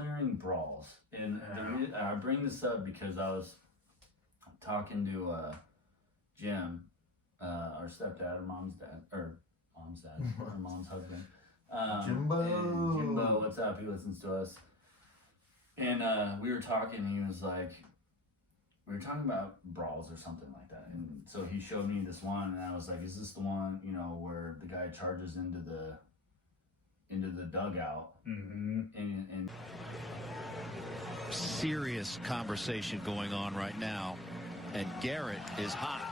clearing Brawls, and I bring this up because I was talking to Jim, our stepdad, or mom's dad, or mom's husband. Jimbo, what's up? He listens to us. And we were talking, and he was like, we were talking about Brawls or something like that. And so he showed me this one, and I was like, is this the one, where the guy charges into the dugout? Mm-hmm. And serious conversation going on right now, and Garrett is hot.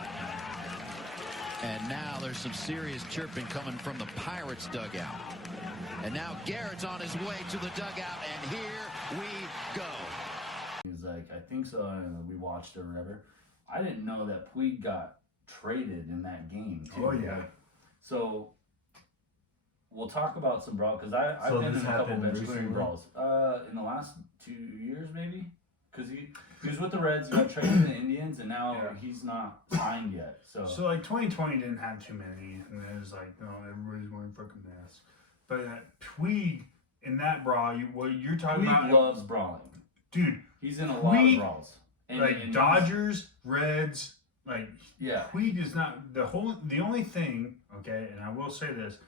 And now there's some serious chirping coming from the Pirates dugout. And now Garrett's on his way to the dugout, and here we go. He's like, I think so, and we watched it or whatever. I didn't know that Puig got traded in that game, too. Oh, yeah. So, we'll talk about some Brawls, because I've been in a couple bench clearing Brawls. In the last 2 years, maybe? Because he was with the Reds, he got traded to the Indians, and now he's not signed yet. So like 2020 didn't have too many, and it was like, no, everybody's wearing fucking masks. But Puig in that brawl, what you're talking about? Puig loves brawling, dude. He's in a lot of brawls, and Dodgers, Reds, Puig is not the only thing. Okay, and I will say this,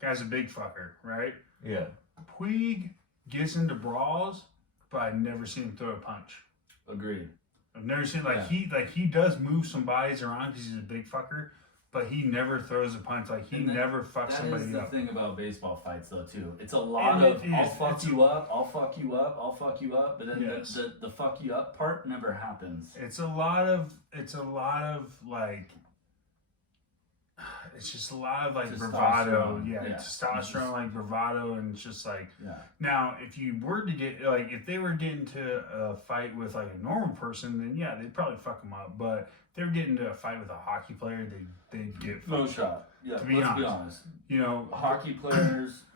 guy's a big fucker, right? Yeah. Puig gets into brawls, but I've never seen him throw a punch. Agreed. I've never seen he does move some bodies around because he's a big fucker, but he never throws a punch. He never fucks somebody up. That is the thing about baseball fights, though, too. It's a lot of I'll fuck you up, I'll fuck you up, I'll fuck you up, but then the fuck you up part never happens. It's a lot of it's just a lot of bravado, testosterone, bravado, and it's just now if you were to get if they were getting to a fight with a normal person, then they'd probably fuck them up. But if they were getting into a fight with a hockey player, they'd get no shot. Yeah, let's be honest. Hockey players,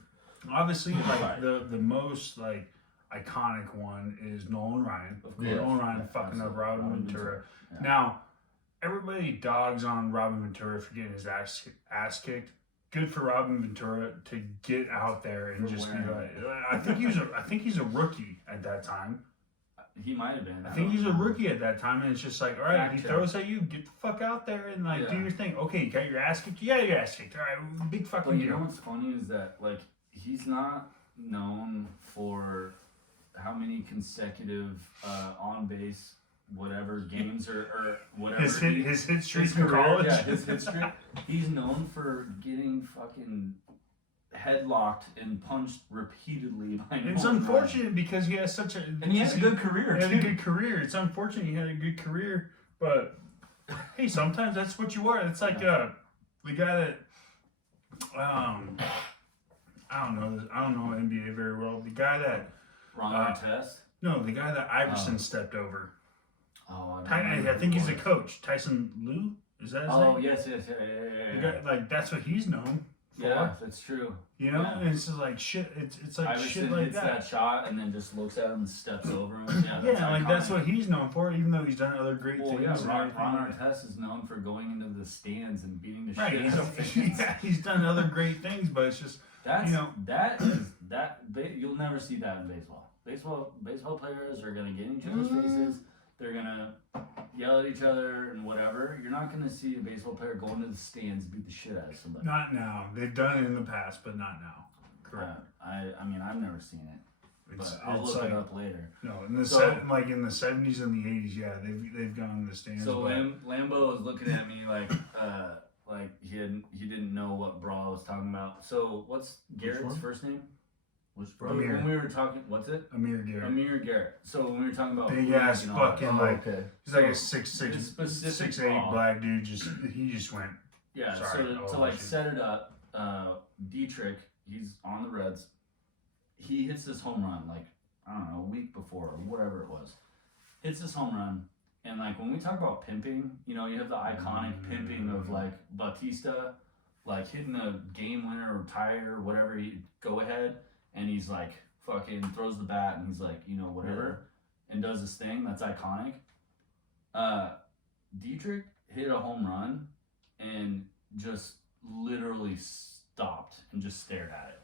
obviously, the most iconic one is Nolan Ryan. Of course, Nolan Ryan fucking up Robin Ventura. Yeah. Now, everybody dogs on Robin Ventura for getting his ass kicked. Good for Robin Ventura to get out there and just be I think he's a rookie at that time. He might have been. I think he's a rookie at that time, and it's just all right, he throws at you, get the fuck out there and do your thing. Okay, you got your ass kicked? Yeah, your ass kicked. All right, big fucking deal. You know what's funny is that he's not known for how many consecutive on base whatever games or whatever. His hit streak in college. Yeah, his hit streak. He's known for getting fucking headlocked and punched repeatedly by It's unfortunate because he has such a... And he has a good career, He had a good career. It's unfortunate he had a good career, but hey, sometimes that's what you are. It's like the guy that... I don't know NBA very well. The guy that... Ron Artest? No, the guy that Iverson stepped over. Oh, I think he's a coach. Tyson Lue? Is that his name? Oh, yes. The guy, that's what he's known for. Yeah, that's true. And it's just shit. It's like Iverson shit like hits that shot and then just looks at him and steps over him. That's what he's known for, even though he's done other great things. Yeah, Ron Artest is known for going into the stands and beating the shit out of fans. He's done other great things, but it's just you'll never see that in baseball. Baseball players are gonna get in each other's faces. They're gonna yell at each other and whatever. You're not gonna see a baseball player go into the stands and beat the shit out of somebody. Not now. They've done it in the past, but not now. Correct. I mean, I've never seen it. But I'll look it up later. No, in the in the 70s and the 80s, they've gone in the stands. So Lambo was looking at me like he didn't know what Brawl was talking about. So what's Garrett's first name? Amir. When we were talking, what's it? Amir Garrett. Amir Garrett. So when we were talking about big ass fucking he's like a 6'8" black dude. He just went. Yeah. So to set it up, Dietrich, he's on the Reds. He hits this home run I don't know, a week before or whatever it was. Hits this home run, and when we talk about pimping, you have the iconic pimping of Bautista, hitting a game winner or tie or whatever, he go ahead. And he's fucking throws the bat and he's whatever, and does this thing that's iconic. Dietrich hit a home run and just literally stopped and just stared at it.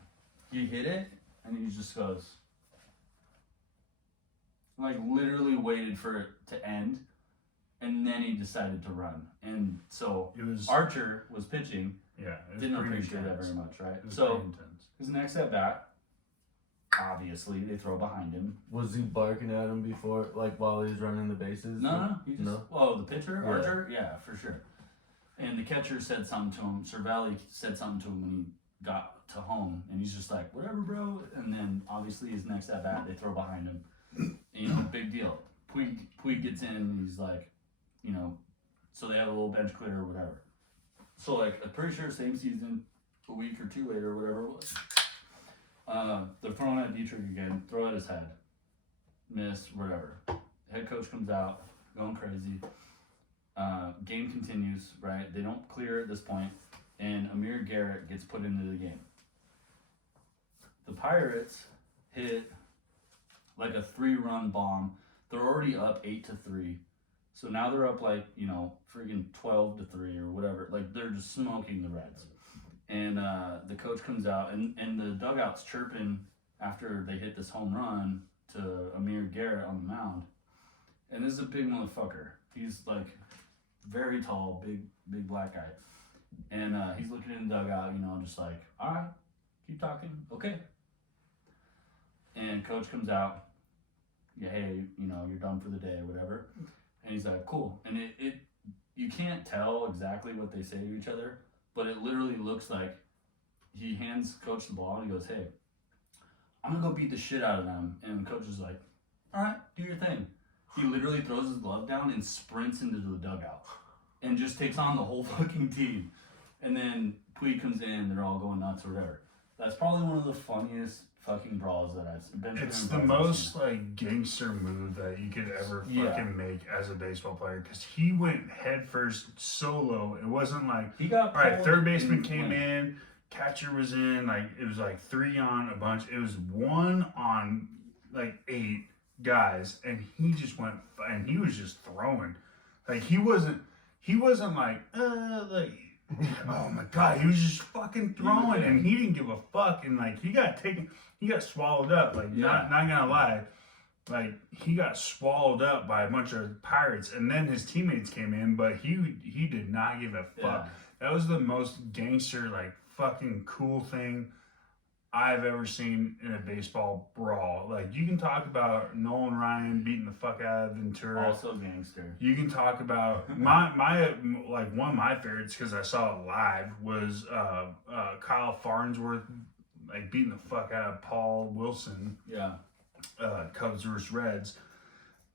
He hit it and he just goes, Like literally waited for it to end, and then he decided to run. And so Archer was pitching. Yeah, didn't appreciate that very much, right? So his next at bat, obviously they throw behind him. Was he barking at him before, like while he was running the bases? No, he just the pitcher, Archer, yeah, for sure. And the catcher said something to him. Cervelli said something to him when he got to home, and he's just like, whatever, bro. And then obviously his next at bat, they throw behind him. You know, big deal. Puig gets in, and he's like, you know, so they have a little bench clear or whatever. So like, I'm pretty sure same season, a week or two later, whatever it was. They're throwing at Dietrich again, throw at his head, miss, whatever. Head coach comes out, going crazy. Game continues, right? They don't clear at this point, and Amir Garrett gets put into the game. The Pirates hit like a 3-run bomb. They're already up 8-3. So now they're up like, you know, freaking 12-3 or whatever. Like they're just smoking the Reds. And the coach comes out, and the dugout's chirping after they hit this home run to Amir Garrett on the mound. And this is a big motherfucker. He's like very tall, big black guy. And he's looking in the dugout, you know, just like, all right, keep talking, okay. And coach comes out, yeah, hey, you know, you're done for the day or whatever. And he's like, cool. And it you can't tell exactly what they say to each other, but it literally looks like he hands coach the ball and he goes, hey, I'm gonna go beat the shit out of them. And coach is like, all right, do your thing. He literally throws his glove down and sprints into the dugout and just takes on the whole fucking team. And then Puig comes in, they're all going nuts or whatever. That's probably one of the funniest fucking brawls that I've been. It's the most like gangster move that you could ever fucking make as a baseball player, because he went head first solo. It wasn't like he got all right, third baseman came in, catcher was in, like it was like 3 on a bunch. It was 1 on like 8 guys, and he just went and he was just throwing. Like he wasn't like oh my god, he was just fucking throwing, and he didn't give a fuck, and like he got swallowed up. Like not gonna lie, like he got swallowed up by a bunch of Pirates, and then his teammates came in, but he did not give a fuck. That was the most gangster, like fucking cool thing I've ever seen in a baseball brawl. Like you can talk about Nolan Ryan beating the fuck out of Ventura. Also gangster. You can talk about my like one of my favorites, because I saw it live, was Kyle Farnsworth like beating the fuck out of Paul Wilson. Yeah. Cubs versus Reds.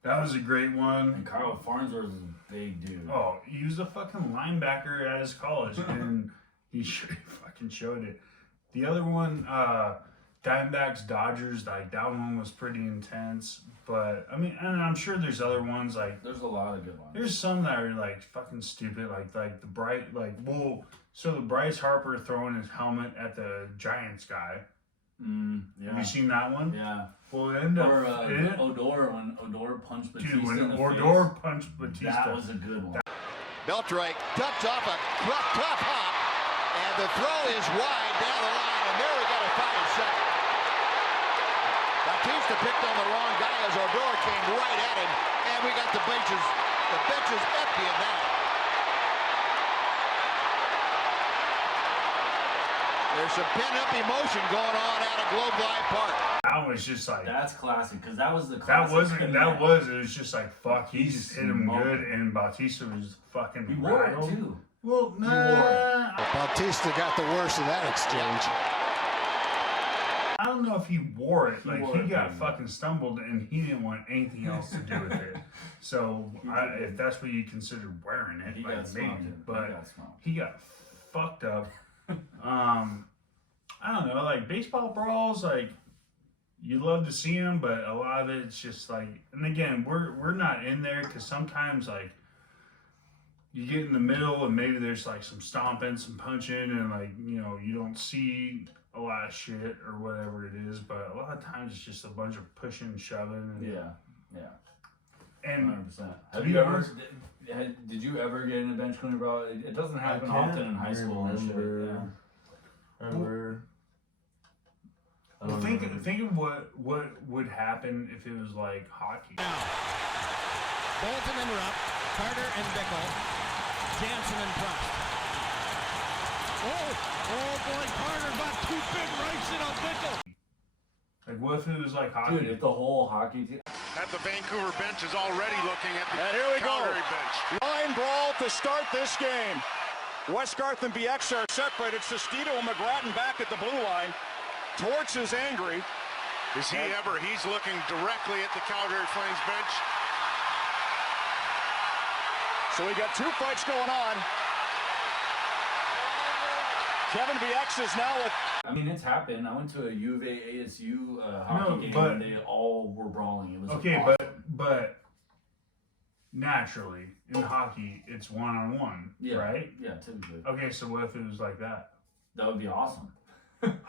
That was a great one. And Kyle Farnsworth is a big dude. Oh, he was a fucking linebacker at his college, and he fucking showed it. The other one, Diamondbacks Dodgers, like that one was pretty intense. But I mean, and I'm sure there's other ones, like there's a lot of good ones. There's some that are like fucking stupid, like the the Bryce Harper throwing his helmet at the Giants guy. Yeah. Have you seen that one? Yeah. Well, it ended up Odor, when Odor punched Batista. Dude, when in the Odor face, punched Batista. that was a good one. Beltré ducks off a tough hop, and the throw is wide down the line, and there we got a tie at second. Batista picked on the wrong guy as Odor came right at him, and we got the benches empty of that. There's some pent-up emotion going on out of Globe Life Park. That was just like... That's classic, because that was the classic. It was just like, fuck, he just hit him good, and Bautista was fucking He wore it, too. Well, nah. Bautista got the worst of that exchange. I don't know if he wore it. He got fucking stumbled, and he didn't want anything else to do with it. So, if that's what you consider wearing it, he got fucked up. I don't know, like baseball brawls, like you love to see them, but a lot of it's just like, and again, we're not in there, because sometimes like you get in the middle and maybe there's like some stomping, some punching, and like, you know, you don't see a lot of shit or whatever it is, but a lot of times it's just a bunch of pushing and shoving. And, and 100%. Did you ever get in a bench cleaning brawl? It doesn't happen often in high school and shit. Remember Well, think of what would happen if it was like hockey. Now, Bolton and Rupp, Carter and Bickle, Jansen and Prost. Oh boy, Carter got 2 big rights in on Bickle. Like, what if it was like hockey? Dude, if the whole hockey team. At the Vancouver bench is already looking at the and here we go. bench. Line brawl to start this game. Westgarth and BX are separated. Sestito and McGrattan back at the blue line. Torts is angry. Is he ever? He's looking directly at the Calgary Flames bench. So we got 2 fights going on. Kevin BX is now with. I mean, it's happened. I went to a U of A ASU hockey game but- and they all were brawling. It was Okay, awesome. but naturally in hockey it's 1-on-1, yeah, right? Yeah, typically. Okay, so what if it was like that? That would be awesome.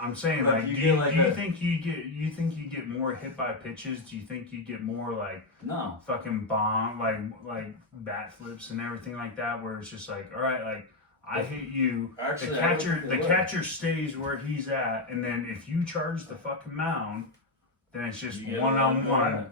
I'm saying, Like, like, you do get you, like do you a- think you get more hit by pitches? Do you think you get more like No. fucking bomb, like bat flips and everything like that, where it's just like, all right, like I hit you. Actually, the I don't catcher, think the they would. catcher stays where he's at, and then if you charge the fucking mound, then it's just You get 1-on-1, one.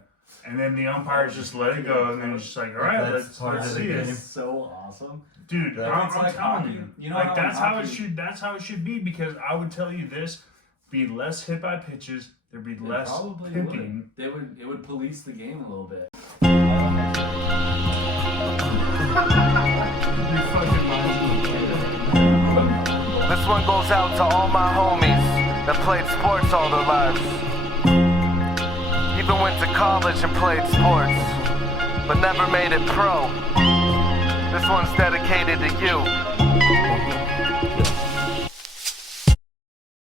and then the umpires just let it go, and then it's just like, all right, That's let's part of the see it. game. It's so awesome. Dude, That's I'm like telling hockey. you, You know like how that's in how it hockey- should. That's how it should be, because I would tell you this: be less hit by pitches. There'd be They less probably pimping. would. It would police the game a little bit. You fucking This one goes out to all my homies that played sports all their lives. Even went to college and played sports, but never made it pro. This one's dedicated to you.